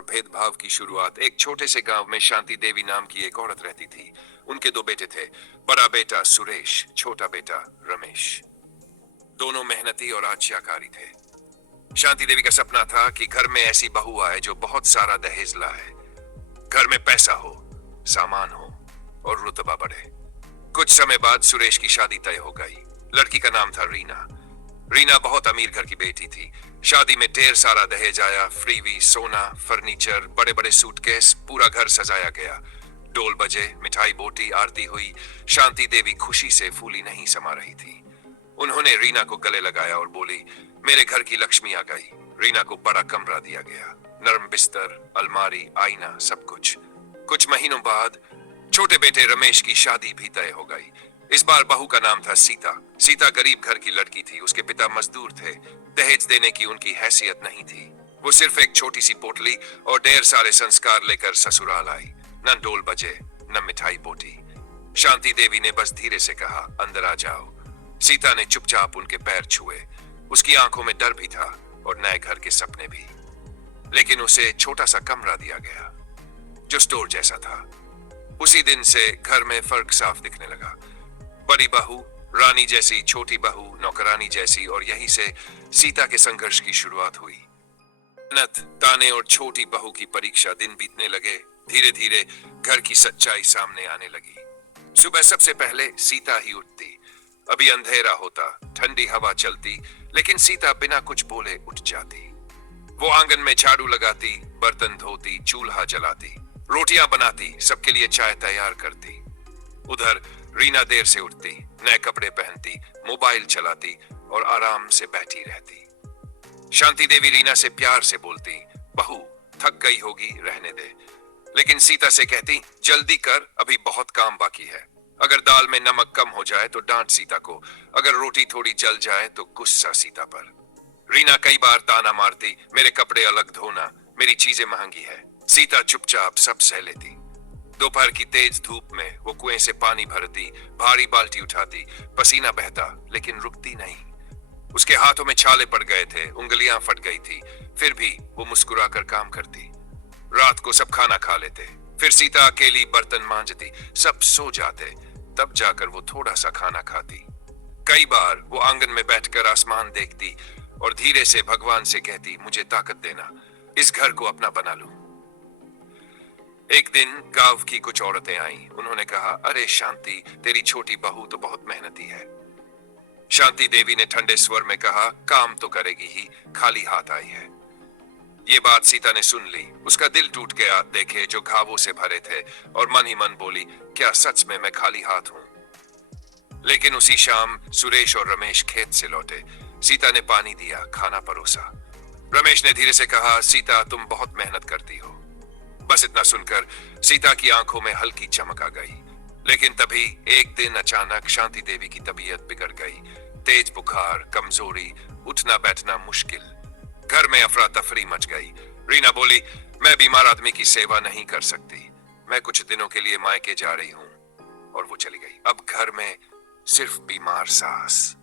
और भेदभाव की शुरुआत। एक छोटे से गांव में शांति देवी नाम की एक औरत रहती थी। उनके दो बेटे थे, बड़ा बेटा सुरेश, छोटा बेटा रमेश। दोनों मेहनती और आज्ञाकारी थे। शांति देवी का सपना था कि घर में ऐसी बहू आए जो बहुत सारा दहेज लाए। घर में पैसा हो, सामान हो और रुतबा बढ़े। कुछ समय बाद सुरेश की शादी तय हो गई। लड़की का नाम था रीना। रीना बहुत अमीर घर की बेटी थी। शादी में ढेर सारा दहेज आया, फ्रीवी, सोना, फर्नीचर, बड़े बड़े सूटकेस, पूरा घर सजाया गया। ढोल बजे, मिठाई बोटी, आरती हुई। शांति देवी खुशी से फूली नहीं समा रही थी। उन्होंने रीना को गले लगाया और बोली, मेरे घर की लक्ष्मी आ गई। रीना को बड़ा कमरा दिया गया, नरम बिस्तर, अलमारी, आईना, सब कुछ। कुछ महीनों बाद छोटे बेटे रमेश की शादी भी तय हो गई। इस बार बहू का नाम था सीता। सीता गरीब घर की लड़की थी। उसके पिता मजदूर थे। दहेज देने की उनकी हैसियत नहीं थी। वो सिर्फ एक छोटी सी पोटली और ढेर सारे संस्कार लेकर ससुराल आई। न डोल बजे, न मिठाई बोटी। शांति देवी ने बस धीरे से कहा, अंदर आ जाओ। सीता ने चुपचाप उनके पैर छुए। उसकी आंखों में डर भी था और नए घर के सपने भी। लेकिन उसे छोटा सा कमरा दिया गया जो स्टोर जैसा था। उसी दिन से घर में फर्क साफ दिखने लगा। बड़ी बहू रानी जैसी, छोटी बहू नौकरानी जैसी, और यहीं से सीता के संघर्ष की शुरुआत हुई। मेहनत, ताने और छोटी बहू की परीक्षा दिन बीतने लगे। धीरे धीरे घर की सच्चाई सामने आने लगी। सुबह सबसे पहले सीता ही उठती। अभी अंधेरा होता, ठंडी हवा चलती, लेकिन सीता बिना कुछ बोले उठ जाती। वो आंगन में झाड़ू लगाती, बर्तन धोती, चूल्हा जलाती, रोटियां बनाती, सबके लिए चाय तैयार करती। उधर रीना देर से उठती, नए कपड़े पहनती, मोबाइल चलाती और आराम से बैठी रहती। शांति देवी रीना से प्यार से बोलती, बहू थक गई होगी, रहने दे। लेकिन सीता से कहती, जल्दी कर, अभी बहुत काम बाकी है। अगर दाल में नमक कम हो जाए तो डांट सीता को, अगर रोटी थोड़ी जल जाए तो गुस्सा सीता पर। रीना कई बार ताना मारती, मेरे कपड़े अलग धोना, मेरी चीजें महंगी है। सीता चुपचाप सब सह लेती। दोपहर की तेज धूप में वो कुएं से पानी भरती, भारी बाल्टी उठाती, पसीना बहता, लेकिन रुकती नहीं। उसके हाथों में छाले पड़ गए थे, उंगलियां फट गई थी, फिर भी वो मुस्कुराकर काम करती। रात को सब खाना खा लेते, फिर सीता अकेली बर्तन मांजती, सब सो जाते, तब जाकर वो थोड़ा सा खाना खाती। कई बार वो आंगन में बैठकर आसमान देखती और धीरे से भगवान से कहती, मुझे ताकत देना, इस घर को अपना बना लूं। एक दिन गांव की कुछ औरतें आईं। उन्होंने कहा, अरे शांति, तेरी छोटी बहू तो बहुत मेहनती है। शांति देवी ने ठंडे स्वर में कहा, काम तो करेगी ही, खाली हाथ आई है। ये बात सीता ने सुन ली। उसका दिल टूट गया देखे जो घावों से भरे थे, और मन ही मन बोली, क्या सच में मैं खाली हाथ हूं? लेकिन उसी शाम सुरेश और रमेश खेत से लौटे। सीता ने पानी दिया, खाना परोसा। रमेश ने धीरे से कहा, सीता तुम बहुत मेहनत करती हो। बस इतना सुनकर सीता की आंखों में हल्की चमक आ गई। लेकिन तभी एक दिन अचानक शांति देवी की तबीयत बिगड़ गई। तेज बुखार, कमजोरी, उठना बैठना मुश्किल। घर में अफरा तफरी मच गई। रीना बोली, मैं बीमार आदमी की सेवा नहीं कर सकती, मैं कुछ दिनों के लिए मायके जा रही हूं। और वो चली गई। अब घर में सिर्फ बीमार सास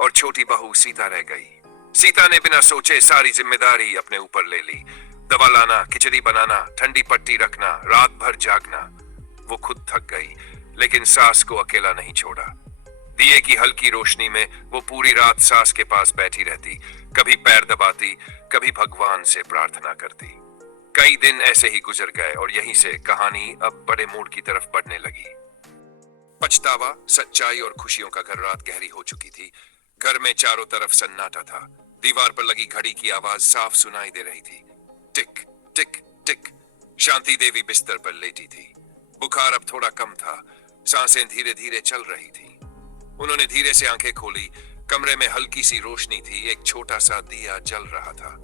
और छोटी बहू सीता रह गई। सीता ने बिना सोचे सारी जिम्मेदारी अपने ऊपर ले ली। दवा लाना, खिचड़ी बनाना, ठंडी पट्टी रखना, रात भर जागना। वो खुद थक गई, लेकिन सास को अकेला नहीं छोड़ा। दिए की हल्की रोशनी में वो पूरी रात सास के पास बैठी रहती, कभी पैर दबाती, कभी भगवान से प्रार्थना करती। कई दिन ऐसे ही गुजर गए और यहीं से कहानी अब बड़े मोड़ की तरफ बढ़ने लगी। पछतावा, सच्चाई और खुशियों का घर रात गहरी हो चुकी थी। घर में चारों तरफ सन्नाटा था। दीवार पर लगी घड़ी की आवाज साफ सुनाई दे रही थी, टिक टिक टिक। शांति देवी बिस्तर पर लेटी थी। बुखार अब थोड़ा कम था, सांसें धीरे धीरे चल रही थी। उन्होंने धीरे से आंखें खोली। कमरे में हल्की सी रोशनी थी, एक छोटा सा दिया जल रहा था।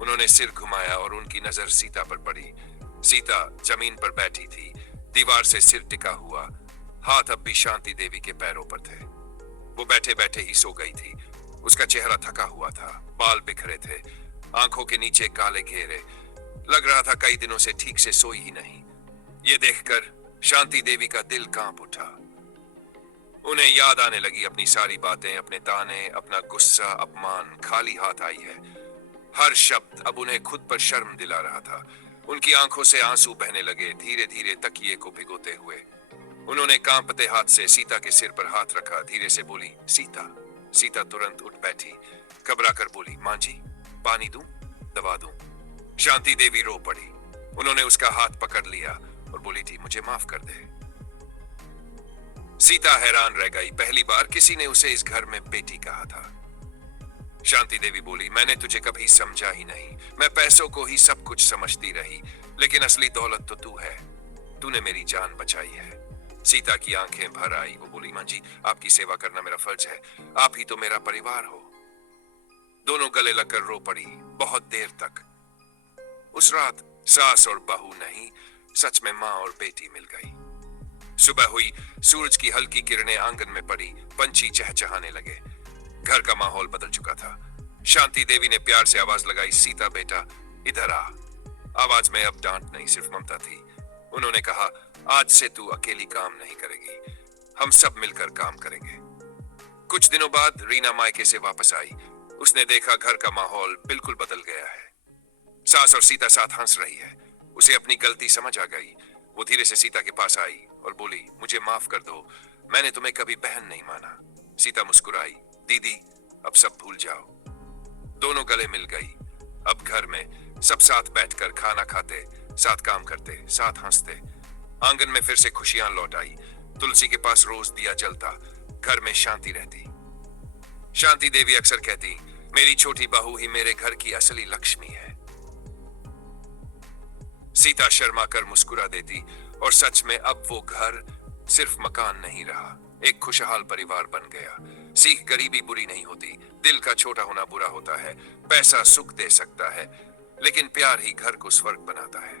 उन्होंने सिर घुमाया और उनकी नजर सीता पर पड़ी। सीता जमीन पर बैठी थी, दीवार से सिर टिका हुआ, हाथ अब भी शांति देवी के पैरों पर थे। वो बैठे बैठे ही सो गई थी। उसका चेहरा थका हुआ था, बाल बिखरे थे, आंखों के नीचे काले घेरे। लग रहा था कई दिनों से ठीक से सोई ही नहीं। ये देखकर शांति देवी का दिल कांप उठा। उन्हें याद आने लगी अपनी सारी बातें, अपने ताने, अपना गुस्सा, अपमान। खाली हाथ आई है, हर शब्द अब उन्हें खुद पर शर्म दिला रहा था। उनकी आंखों से आंसू बहने लगे, धीरे धीरे तकिए को भिगोते हुए। उन्होंने कांपते हाथ से सीता के सिर पर हाथ रखा, धीरे से बोली, सीता। सीता तुरंत उठ बैठी, घबरा कर बोली, मां जी, पानी दूं, दवा दूं? शांति देवी रो पड़ी। उन्होंने उसका हाथ पकड़ लिया और बोली थी, मुझे माफ कर दे। सीता हैरान रह गई, पहली बार किसी ने उसे इस घर में बेटी कहा था। शांति देवी बोली, मैंने तुझे कभी समझा ही नहीं। मैं पैसों को ही सब कुछ समझती रही, लेकिन असली दौलत तो तू है। तूने मेरी जान बचाई है। सीता की आंखें भर आई। वो बोली, मां जी, आपकी सेवा करना मेरा फर्ज है। आप ही तो मेरा परिवार हो। दोनों गले लगकर रो पड़ी, बहुत देर तक। उस रात सास और बहू नहीं, सच में मां और बेटी मिल गई। सुबह हुई, सूरज की हल्की किरणें आंगन में पड़ी, पंछी चहचहाने लगे। घर का माहौल बदल चुका था। शांति देवी ने प्यार से आवाज लगाई, सीता बेटा, इधर आ। आवाज में अब डांट नहीं, सिर्फ ममता थी। उन्होंने कहा, आज से तू अकेली काम नहीं करेगी, हम सब मिलकर काम करेंगे। कुछ दिनों बाद रीना मायके से वापस आई। उसने देखा घर का माहौल बिल्कुल बदल गया है। सास और सीता साथ हंस रही है। उसे अपनी गलती समझ आ गई। वो धीरे से सीता के पास आई और बोली, मुझे माफ कर दो, मैंने तुम्हें कभी बहन नहीं माना। सीता मुस्कुराई, दीदी, अब सब भूल जाओ। दोनों गले मिल गई। अब घर में सब साथ बैठकर खाना खाते, साथ काम करते, साथ हंसते। आंगन में फिर से खुशियां लौट आई। तुलसी के पास रोज दिया जलता, घर में शांति रहती। शांति देवी अक्सर कहती, मेरी छोटी बहू ही मेरे घर की असली लक्ष्मी है। सीता शर्मा कर मुस्कुरा देती, और सच में अब वो घर सिर्फ मकान नहीं रहा, एक खुशहाल परिवार बन गया। सीख, गरीबी बुरी नहीं होती, दिल का छोटा होना बुरा होता है। पैसा सुख दे सकता है, लेकिन प्यार ही घर को स्वर्ग बनाता है।